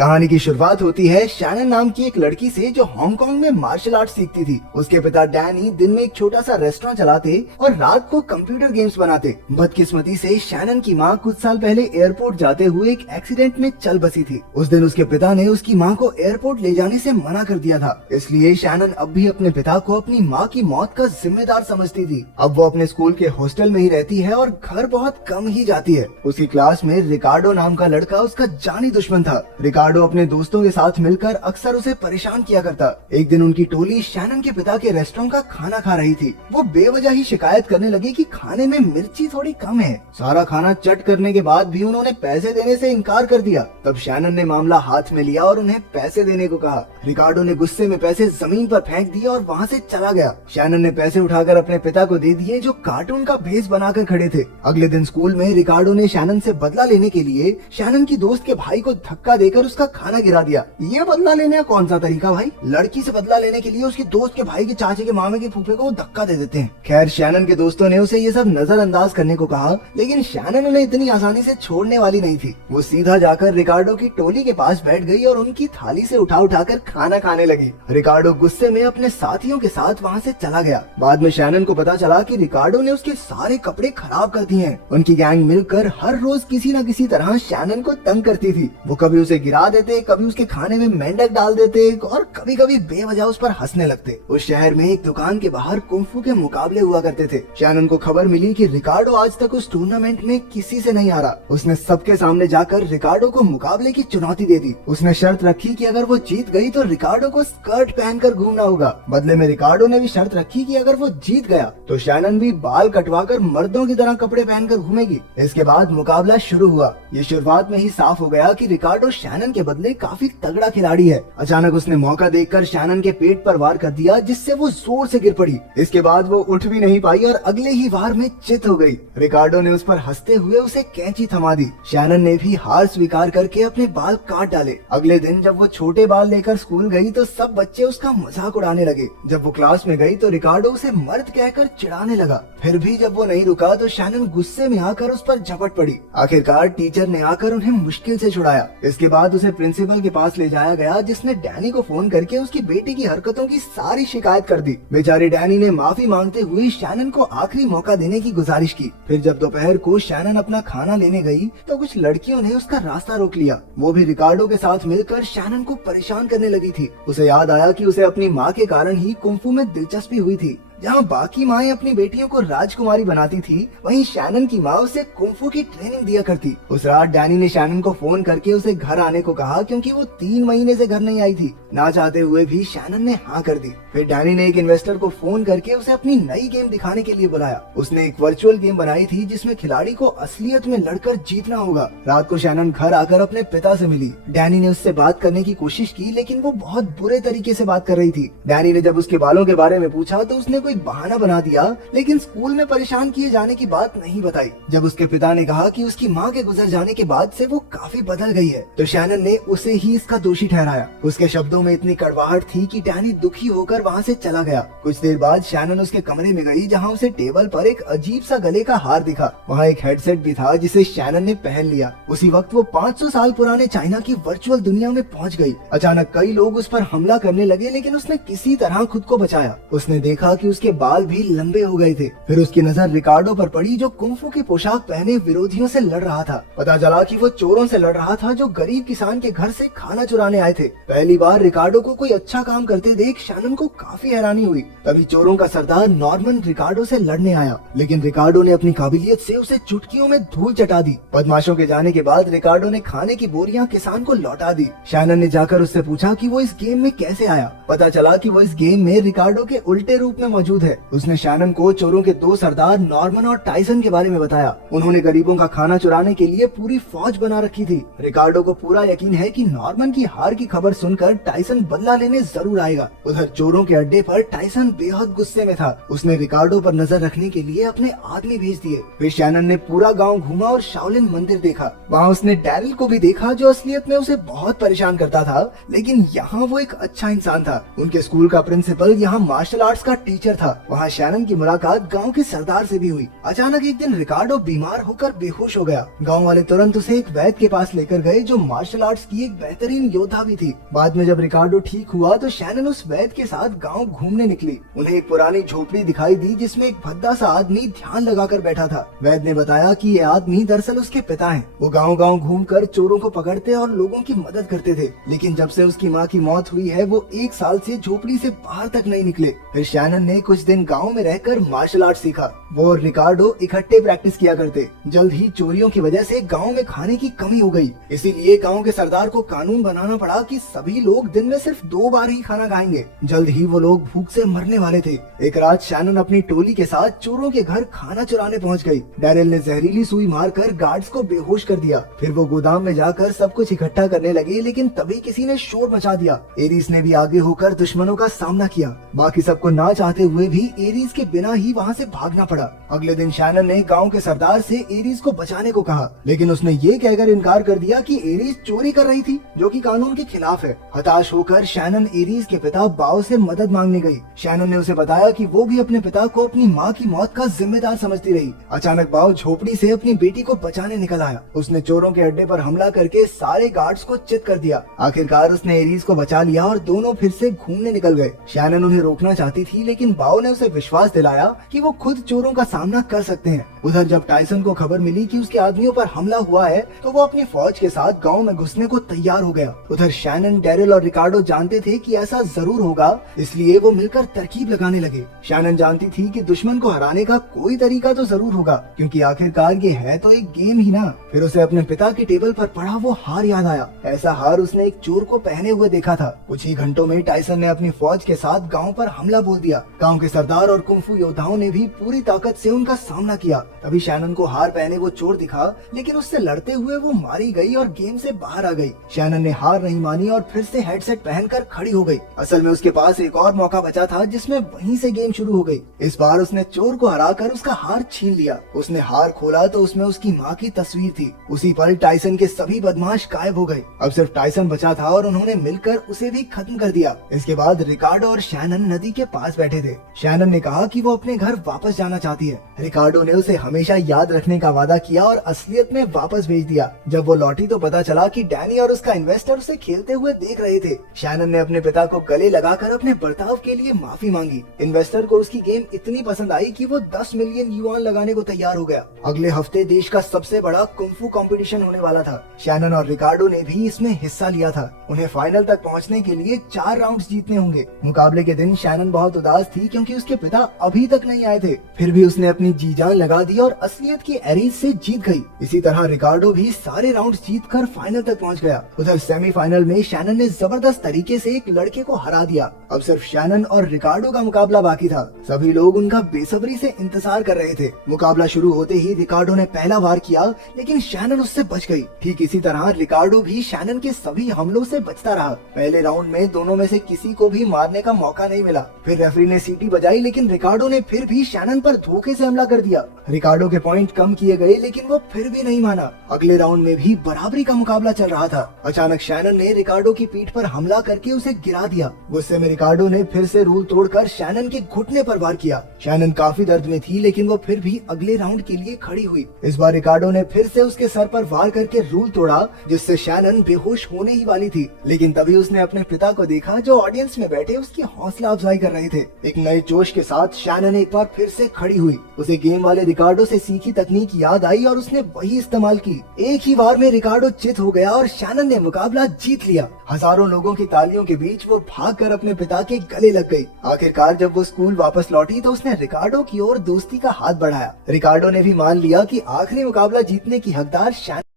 कहानी की शुरुआत होती है शैनन नाम की एक लड़की से जो हांगकांग में मार्शल आर्ट सीखती थी। उसके पिता डैनी दिन में एक छोटा सा रेस्टोरेंट चलाते और रात को कंप्यूटर गेम्स बनाते। बदकिस्मती से शैनन की माँ कुछ साल पहले एयरपोर्ट जाते हुए एक एक्सीडेंट में चल बसी थी। उस दिन उसके पिता ने उसकी माँ को एयरपोर्ट ले जाने से मना कर दिया था। इसलिए शैनन अब भी अपने पिता को अपनी माँ की मौत का जिम्मेदार समझती थी। अब वो अपने स्कूल के हॉस्टल में ही रहती है और घर बहुत कम ही जाती है। उसकी क्लास में रिकार्डो नाम का लड़का उसका जानी दुश्मन था। रिकार्डो अपने दोस्तों के साथ मिलकर अक्सर उसे परेशान किया करता। एक दिन उनकी टोली शैनन के पिता के रेस्टोरेंट का खाना खा रही थी। वो बेवजह ही शिकायत करने लगे कि खाने में मिर्ची थोड़ी कम है। सारा खाना चट करने के बाद भी उन्होंने पैसे देने से इनकार कर दिया। तब शैनन ने मामला हाथ में लिया और उन्हें पैसे देने को कहा। रिकार्डो ने गुस्से में पैसे जमीन पर फेंक दिए और वहाँ से चला गया। शैनन ने पैसे उठाकर अपने पिता को दे दिए जो कार्टून का भेस बनाकर खड़े थे। अगले दिन स्कूल में रिकार्डो ने शैनन से बदला लेने के लिए शैनन की दोस्त के भाई को धक्का देकर उसका खाना गिरा दिया। ये बदला लेने का कौन सा तरीका भाई? लड़की से बदला लेने के लिए उसके दोस्त के भाई के चाचे के मामे के फूफे को धक्का दे देते हैं। खैर शैनन के दोस्तों ने उसे ये सब नजरअंदाज करने को कहा, लेकिन शैनन उन्हें इतनी आसानी से छोड़ने वाली नहीं थी। वो सीधा जाकर रिकार्डो की टोली के पास बैठ गई और उनकी थाली से उठा उठाकर खाना खाने लगी। रिकार्डो गुस्से में अपने साथियों के साथ वहाँ से चला गया। बाद में शैनन को पता चला कि रिकार्डो ने उसके सारे कपड़े खराब कर दिए हैं। उनकी गैंग मिलकर हर रोज किसी न किसी तरह शैनन को तंग करती थी। वो कभी उसे गिरा देते, कभी उसके खाने में मेंढक डाल देते और कभी कभी बेवजह उस पर हंसने लगते। उस शहर में एक दुकान के बाहर कुंफू के मुकाबले हुआ करते थे। शैनन को खबर मिली कि रिकार्डो आज तक उस टूर्नामेंट में किसी से नहीं हारा। उसने सबके सामने जाकर रिकार्डो को मुकाबले की चुनौती दे दी। उसने शर्त रखी कि अगर वो जीत गई तो रिकार्डो को स्कर्ट पहनकर घूमना होगा। बदले में रिकार्डो ने भी शर्त रखी कि अगर वो जीत गया तो शैनन भी बाल कटवाकर मर्दों की तरह कपड़े पहनकर घूमेगी। इसके बाद मुकाबला शुरू हुआ। ये शुरुआत में ही साफ हो गया कि रिकार्डो शैनन के बदले काफी तगड़ा खिलाड़ी है। अचानक उसने मौका देखकर शैनन के पेट पर वार कर दिया, जिससे वो जोर से गिर पड़ी। इसके बाद वो उठ भी नहीं पाई और अगले ही वार में चित हो गई। रिकार्डो ने उस पर हंसते हुए उसे कैंची थमा दी। शैनन ने भी हार स्वीकार करके अपने बाल काट डाले। अगले दिन जब वो छोटे बाल लेकर स्कूल गई तो सब बच्चे उसका मजाक उड़ाने लगे। जब वो क्लास में गई तो रिकार्डो उसे मर्द कहकर चिढ़ाने लगा। फिर भी जब वो नहीं रुका तो शैनन गुस्से में आकर उस पर झपट पड़ी। आखिरकार टीचर ने आकर उन्हें मुश्किल से छुड़ाया। इसके बाद उसे प्रिंसिपल के पास ले जाया गया, जिसने डैनी को फोन करके उसकी बेटी की हरकतों की सारी शिकायत कर दी। बेचारे डैनी ने माफी मांगते हुए शैनन को आखिरी मौका देने की गुजारिश की। फिर जब दोपहर को शैनन अपना खाना लेने गई तो कुछ लड़कियों ने उसका रास्ता रोक लिया। वो भी रिकार्डो के साथ मिलकर शैनन को परेशान करने लगी थी। उसे याद आया कि उसे अपनी माँ के कारण ही कुंफू में दिलचस्पी हुई थी। जहाँ बाकी माएं अपनी बेटियों को राजकुमारी बनाती थी, वहीं शैनन की माँ उसे कुंफू की ट्रेनिंग दिया करती। उस रात डैनी ने शैनन को फोन करके उसे घर आने को कहा, क्योंकि वो 3 महीने से घर नहीं आई थी। ना चाहते हुए भी शैनन ने हाँ कर दी। फिर डैनी ने एक इन्वेस्टर को फोन करके उसे अपनी नई गेम दिखाने के लिए बुलाया। उसने एक वर्चुअल गेम बनाई थी जिसमें खिलाड़ी को असलियत में लड़कर जीतना होगा। रात को शैनन घर आकर अपने पिता से मिली। डैनी ने उससे बात करने की कोशिश की, लेकिन वो बहुत बुरे तरीके से बात कर रही थी। डैनी ने जब उसके बालों के बारे में पूछा तो उसने बहाना बना दिया, लेकिन स्कूल में परेशान किए जाने की बात नहीं बताई। जब उसके पिता ने कहा कि उसकी माँ के गुजर जाने के बाद से वो काफी बदल गई है, तो शैनन ने उसे ही इसका दोषी ठहराया। उसके शब्दों में इतनी कड़वाहट थी कि डैनी दुखी होकर वहाँ से चला गया। कुछ देर बाद शैनन उसके कमरे में गई, जहाँ उसे टेबल पर एक अजीब सा गले का हार दिखा। वहाँ एक हेडसेट भी था जिसे शैनन ने पहन लिया। उसी वक्त वो 500 साल पुराने चाइना की वर्चुअल दुनिया में पहुँच गई। अचानक कई लोग उस पर हमला करने लगे, लेकिन उसने किसी तरह खुद को बचाया। उसने देखा कि उसके बाल भी लंबे हो गए थे। फिर उसकी नजर रिकार्डो पर पड़ी, जो कुंफू की पोशाक पहने विरोधियों से लड़ रहा था। पता चला कि वो चोरों से लड़ रहा था जो गरीब किसान के घर से खाना चुराने आए थे। पहली बार रिकार्डो को कोई अच्छा काम करते देख शैनन को काफी हैरानी हुई। तभी चोरों का सरदार नॉर्मन रिकार्डो से लड़ने आया, लेकिन रिकार्डो ने अपनी काबिलियत से उसे चुटकियों में धूल चटा दी। बदमाशों के जाने के बाद रिकार्डो ने खाने की बोरियां किसान को लौटा दी। शैनन ने जाकर उससे पूछा कि वो इस गेम में कैसे आया। पता चला कि वो इस गेम में रिकार्डो के उल्टे रूप में मौजूद है। उसने शैनन को चोरों के 2 सरदार नॉर्मन और टाइसन के बारे में बताया। उन्होंने गरीबों का खाना चुराने के लिए पूरी फौज बना रखी थी। रिकार्डो को पूरा यकीन है कि नॉर्मन की हार की खबर सुनकर टाइसन बदला लेने जरूर आएगा। उधर चोरों के अड्डे पर टाइसन बेहद गुस्से में था। उसने रिकार्डो पर नजर रखने के लिए अपने आदमी भेज दिए। फिर शैनन ने पूरा गाँव घूमा और शाओलिन मंदिर देखा। वहाँ उसने डैरिल को भी देखा, जो असलियत में उसे बहुत परेशान करता था, लेकिन यहाँ वो एक अच्छा इंसान था। उनके स्कूल का प्रिंसिपल यहाँ मार्शल आर्ट्स का टीचर था। वहाँ शैनन की मुलाकात गांव के सरदार से भी हुई। अचानक एक दिन रिकार्डो बीमार होकर बेहोश हो गया। गांव वाले तुरंत उसे एक वैद्य के पास लेकर गए जो मार्शल आर्ट्स की एक बेहतरीन योद्धा भी थी। बाद में जब रिकार्डो ठीक हुआ तो शैनन उस वैद्य के साथ गांव घूमने निकली। उन्हें एक पुरानी झोपड़ी दिखाई दी जिसमें एक भद्दा सा आदमी ध्यान लगाकर बैठा था। वैद्य ने बताया कि ये आदमी दरअसल उसके पिता हैं। वो गांव-गांव घूमकर चोरों को पकड़ते और लोगों की मदद करते थे, लेकिन जब से उसकी माँ की मौत हुई है वो 1 साल से झोपड़ी से बाहर तक नहीं निकले। फिर शैनन ने कुछ दिन गाँव में रहकर मार्शल आर्ट सीखा। वो और रिकार्डो इकट्ठे प्रैक्टिस किया करते। जल्द ही चोरियों की वजह से गाँव में खाने की कमी हो गई, इसीलिए गाँव के सरदार को कानून बनाना पड़ा कि सभी लोग दिन में सिर्फ 2 बार ही खाना खाएंगे। जल्द ही वो लोग भूख से मरने वाले थे। एक रात शैनन अपनी टोली के साथ चोरों के घर खाना चुराने पहुंच गई। डैरिल ने जहरीली सुई मारकर गार्ड्स को बेहोश कर दिया। फिर वो गोदाम में जाकर सब कुछ इकट्ठा करने लगे, लेकिन तभी किसी ने शोर मचा दिया। एरिस ने भी आगे होकर दुश्मनों का सामना किया। बाकी सबको ना चाहते हुए भी एरिस के बिना ही वहाँ से भागना पड़ा। अगले दिन शैनन ने गाँव के सरदार से एरिस को बचाने को कहा, लेकिन उसने ये कहकर इनकार कर दिया कि एरिस चोरी कर रही थी, जो कि कानून के खिलाफ है। हताश होकर शैनन एरिस के पिता बाओ से मदद मांगने गई। शैनन ने उसे बताया कि वो भी अपने पिता को अपनी माँ की मौत का जिम्मेदार समझती रही। अचानक बाओ झोपड़ी से अपनी बेटी को बचाने निकल आया। उसने चोरों के अड्डे पर हमला करके सारे गार्ड्स को चित कर दिया। आखिरकार उसने एरिस को बचा लिया और दोनों फिर से घूमने निकल गए। शैनन उन्हें रोकना चाहती थी, लेकिन बाओ ने उसे विश्वास दिलाया कि वो खुद चोरों का सामना कर सकते हैं। उधर जब टाइसन को खबर मिली कि उसके आदमियों पर हमला हुआ है तो वो अपनी फौज के साथ गाँव में घुसने को तैयार हो गया। उधर शैनन, डैरिल और रिकार्डो जानते थे कि ऐसा जरूर होगा, इसलिए वो मिलकर तरकीब लगाने लगे। शैनन जानती थी कि दुश्मन को हराने का कोई तरीका तो जरूर होगा, क्योंकि आखिरकार ये है तो एक गेम ही ना। फिर उसे अपने पिता के टेबल पर पड़ा वो हार याद आया। ऐसा हार उसने एक चोर को पहने हुए देखा था। कुछ ही घंटों में टाइसन ने अपनी फौज के साथ गाँव पर हमला बोल दिया। गाँव के सरदार और कुंफू योद्धाओं ने भी पूरी ताकत से उनका सामना किया। तभी शैनन को हार पहने वो चोर दिखा, लेकिन उससे लड़ते हुए वो मारी गई और गेम से बाहर आ गई। शैनन ने हार नहीं मानी और फिर से हेडसेट पहनकर खड़ी हो गई। असल में उसके पास एक और मौका बचा था जिसमें वहीं से गेम शुरू हो गई। इस बार उसने चोर को हराकर उसका हार छीन लिया। उसने हार खोला तो उसमें उसकी माँ की तस्वीर थी। उसी पल टाइसन के सभी बदमाश गायब हो गए। अब सिर्फ टाइसन बचा था और उन्होंने मिलकर उसे भी खत्म कर दिया। इसके बाद रिकार्डो और शैनन नदी के पास बैठे थे। शैनन ने कहा कि वो अपने घर वापस जाना चाहती है। रिकार्डो ने उसे हमेशा याद रखने का वादा किया और असलियत में वापस भेज दिया। जब वो लौटी तो पता चला कि डैनी और उसका इन्वेस्टर उसे खेलते हुए देख रहे थे। शैनन ने अपने पिता को गले लगाकर अपने बर्ताव के लिए माफी मांगी। इन्वेस्टर को उसकी गेम इतनी पसंद आई कि वो 10 मिलियन युआन लगाने को तैयार हो गया। अगले हफ्ते देश का सबसे बड़ा कुंफू कंपटीशन होने वाला था। शैनन और रिकार्डो ने भी इसमें हिस्सा लिया था। उन्हें फाइनल तक पहुंचने के लिए 4 राउंड्स जीतने होंगे। मुकाबले के दिन शैनन बहुत उदास थी क्योंकि उसके पिता अभी तक नहीं आए थे। फिर भी उसने अपनी जी जान लगा दी और असलियत की एरिस से जीत गई। इसी तरह रिकार्डो भी सारे राउंड्स जीतकर फाइनल तक पहुंच गया। उधर सेमीफाइनल में शैनन ने जबरदस्त तरीके से एक लड़के को हरा दिया। अब सिर्फ शैनन और रिकार्डो का मुकाबला बाकी था। सभी लोग उनका बेसब्री से इंतजार कर रहे थे। मुकाबला शुरू होते ही रिकार्डो ने पहला वार किया, लेकिन शैनन उससे बच गई। ठीक इसी तरह रिकार्डो भी शैनन के सभी हमलों से बचता रहा। पहले राउंड में दोनों में से किसी को भी मारने का मौका नहीं मिला। फिर रेफरी ने सीटी बजाई, लेकिन रिकार्डो ने फिर भी शैनन पर धोखे से हमला कर दिया। रिकार्डो के पॉइंट कम किए गए, लेकिन वो फिर भी नहीं माना। अगले राउंड में भी बराबरी का मुकाबला चल रहा था। अचानक शैनन ने रिकार्डो की पीठ पर हमला करके उसे गिरा दिया। गुस्से में रिकार्डो ने फिर से रूल तोड़कर शैनन के घुटने पर वार किया। शैनन काफी दर्द में थी, लेकिन वो फिर भी अगले राउंड के लिए खड़ी हुई। इस बार रिकार्डो ने फिर से उसके सर पर वार करके रूल तोड़ा, जिससे शैनन बेहोश होने ही वाली थी। लेकिन तभी उसने अपने पिता को देखा जो ऑडियंस में बैठे उसकी हौसला अफजाई कर रहे थे। एक नए जोश के साथ शैनन एक बार फिर से खड़ी हुई। उसे गेम वाले रिकार्डो से सीखी तकनीक याद आई और उसने वही इस्तेमाल की। एक ही बार में रिकार्डो चित हो गया और शैनन ने मुकाबला जीत लिया। हजारों लोगों की तालियों के बीच वो भागकर अपने पिता के गले लग गई। आखिरकार जब वो स्कूल वापस लौटी तो उसने रिकार्डो की ओर दोस्ती का हाथ बढ़ाया। रिकार्डो ने भी मान लिया कि आखिरी मुकाबला जीतने की हकदार शैनन